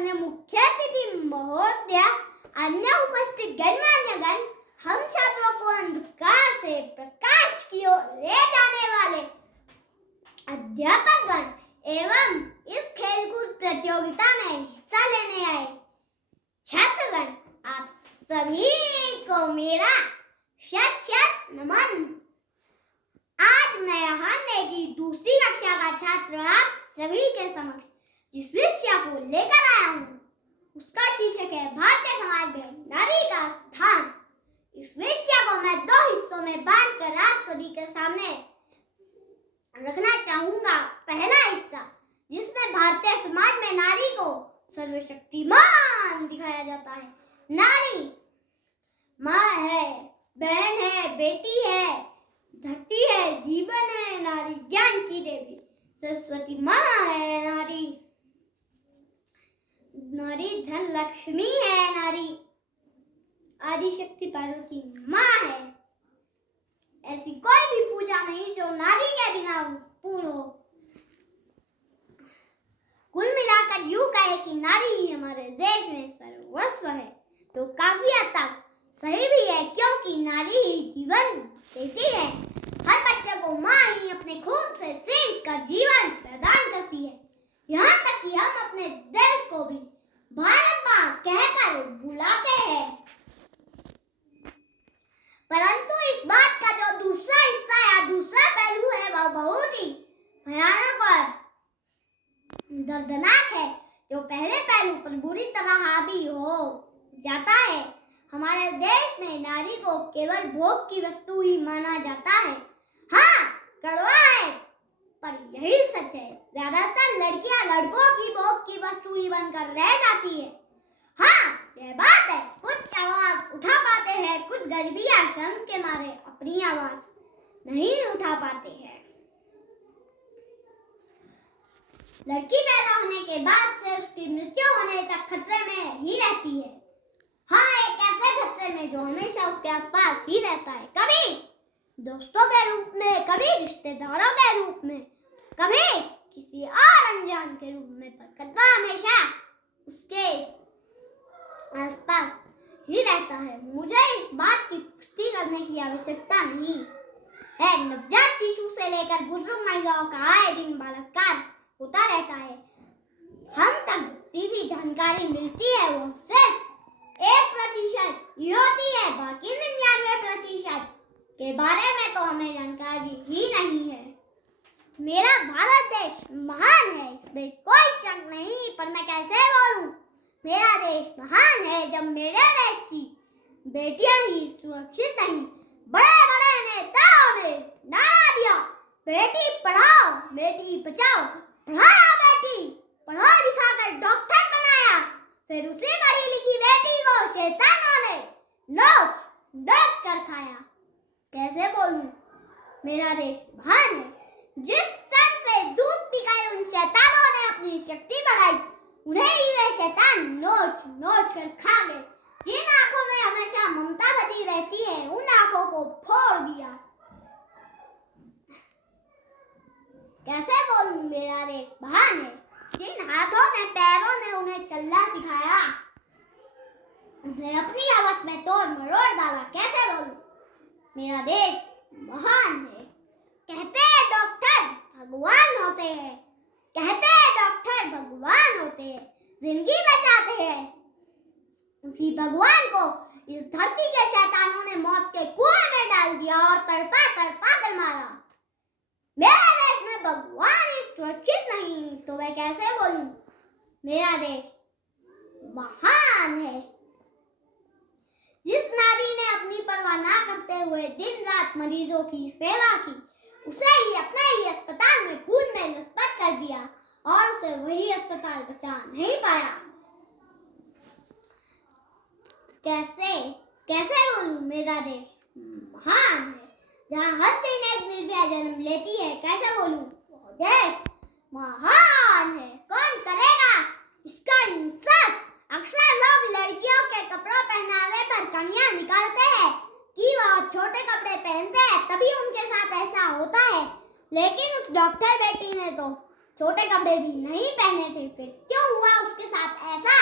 माननीय मुख्य अतिथि महोदय, अन्य उपस्थित गणमान्यगण, हम छात्रों को अंधकार से प्रकाश की ओर ले जाने वाले अध्यापकगण एवं इस खेलकूद प्रतियोगिता में हिस्सा लेने आए छात्रगण, आप सभी को मेरा शत शत नमन। आज मैं यहाँ की दूसरी कक्षा का छात्र आप सभी के समक्ष जिस विषय को लेकर आया हूँ उसका शीर्षक है भारतीय समाज में नारी का स्थान। इस विषय को मैं दो हिस्सों में बांटकर आप सभी के सामने रखना चाहूंगा। पहला हिस्सा जिसमें भारतीय समाज में नारी को सर्वशक्तिमान दिखाया जाता है। नारी माँ है, बहन है, बेटी है, धरती है, जीवन है, नारी ज्ञान की देवी सरस्वती माँ है, नारी धन लक्ष्मी है, नारी आदिशक्ति पार्वती माँ है। ऐसी कोई भी पूजा नहीं जो नारी के बिना पूर्ण हो। कुल मिलाकर यूं कहे कि नारी ही हमारे देश में सर्वस्व है तो काफी हद तक सही भी है, क्योंकि नारी ही जीवन देती है। हर बच्चे को माँ ही अपने खून से सींच कर जीवन प्रदान करती है। यहाँ तक कि हम अपने देश को भी भारत माँ कहकर बुलाते हैं। परंतु इस बात का जो दूसरा हिस्सा या दूसरा पहलू है वह बहुत ही भयानक और दर्दनाक है, जो पहले पहलू पर बुरी तरह हावी हो जाता है। हमारे देश में नारी को केवल भोग की वस्तु ही माना जाता है। हाँ, कड़वा है पर यही सच है। ज्यादातर लड़कियां लड़कों की भोग की वस्तु ही बनकर रह जाती है। हाँ, यह बात है, कुछ आवाज उठा पाते हैं, कुछ गरीबी या शर्म के मारे अपनी आवाज नहीं उठा पाते हैं। लड़की पैदा होने के बाद से उसकी मृत्यु होने तक खतरे में ही रहती है। हाँ, एक ऐसे खतरे में जो हमेशा उसके आसपास ही रहता है, कभी दोस्तों के रूप में, कभी रिश्तेदारों के रूप में, कभी किसी और अनजान के रूप में, पर खतरा हमेशा उसके आसपास ही रहता है। मुझे इस बात की पुष्टि करने की आवश्यकता नहीं है। नवजात शिशु से लेकर बुजुर्ग महिलाओं का आए दिन बलात्कार होता रहता है। हम तक जितनी भी जानकारी मिलती है वो सिर्फ 1% ही होती है, बाकी 99% के बारे में तो हमें जानकारी ही नहीं है। मेरा भारत देश महान है, इसमें कोई शक नहीं, पर मैं कैसे बोलूं? मेरा देश महान है जब मेरे देश की बेटियां ही सुरक्षित नहीं। बड़े बड़े नेताओं ने नारा दिया, बेटी पढ़ाओ, बेटी बचाओ, पढ़ाया बेटी, पढ़ा लिखा कर डॉक्टर बनाया। फिर उसी पढ़ी लिखी बेटी को शैतानों ने नोच नोच कर खाया। कैसे बोलूं? मेरा देश महान है। जिस तन से दूध पीकर उन शैतानों ने अपनी शक्ति बढ़ाई, उन्हें ही वे शैतान नोच नोच कर खा गए। जिन आंखों में हमेशा ममता बनी रहती है, उन आंखों को फोड़ दिया। कैसे बोलूं? मेरा देश महान है। जिन हाथों ने, पैरों ने उन्हें चलना सिखाया, उन्हें अपनी आवाज में तोड़ मरोड़ डाला। कैसे बोलूं? मेरा देश महान है। कहते हैं डॉक्टर भगवान होते हैं, कहते हैं डॉक्टर भगवान होते हैं, जिंदगी बचाते हैं। उसी भगवान को इस धरती के शैतानों ने मौत के कुएं में डाल दिया और तड़पा तड़पा कर मारा। मेरे देश में भगवान ही सुरक्षित नहीं, तो मैं कैसे बोलूं? मेरा देश महान है। जिस नारी ने अपनी परवाह ना करते हुए दिन रात मरीजों की सेवा की, उसे ही अपने ही अस्पताल में खून में लथपथ कर दिया और उसे वही अस्पताल बचा नहीं पाया। कैसे बोलूं? मेरा देश महान है। जहाँ हर दिन एक निर्भया जन्म लेती है, कैसे बोलूं? वो देश महान है। कौन करेगा इसका इंसाफ? अक्सर लोग लड़कियों के कपड़ों पहनावे पर कमियां निकालते हैं कि वह छोटे कपड़े पहनते हैं तभी उनके साथ ऐसा होता है, लेकिन उस डॉक्टर बेटी ने तो छोटे कपड़े भी नहीं पहने थे, फिर क्यों हुआ उसके साथ ऐसा?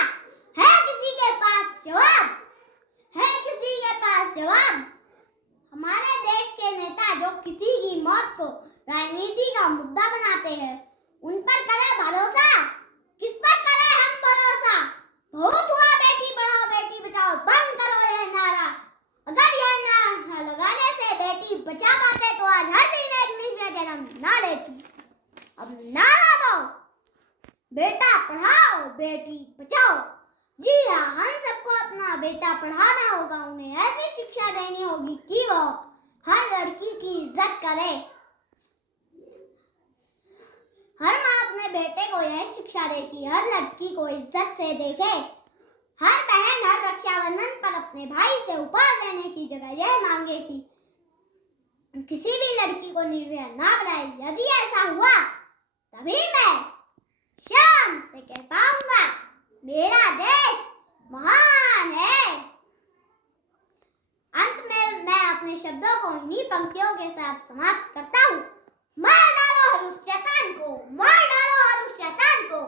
पढ़ाओ, बेटी बचाओ। जी हाँ, हम सबको अपना बेटा पढ़ाना होगा, उन्हें ऐसी शिक्षा देनी होगी कि वो हर लड़की की इज्जत करे। हर माँ अपने बेटे को यह शिक्षा दे कि हर लड़की को इज्जत से देखे। हर बहन हर रक्षाबंधन पर अपने भाई से उपहार लेने की जगह यह मांगे कि किसी भी लड़की को निर्भया ना बनाए। यदि ऐसा हुआ तभी मैं शान से कह पाऊंगा मेरा देश महान है। अंत में मैं अपने शब्दों को इन्हीं पंक्तियों के साथ समाप्त करता हूँ। मार डालो हर उस शैतान को, मार डालो हर उस शैतान को,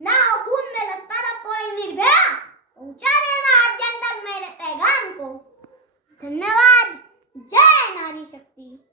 ना हो खून में लथपथ कोई निर्भया, पहुंचा देना हर जन तक मेरे पैगाम को। धन्यवाद। जय नारी शक्ति।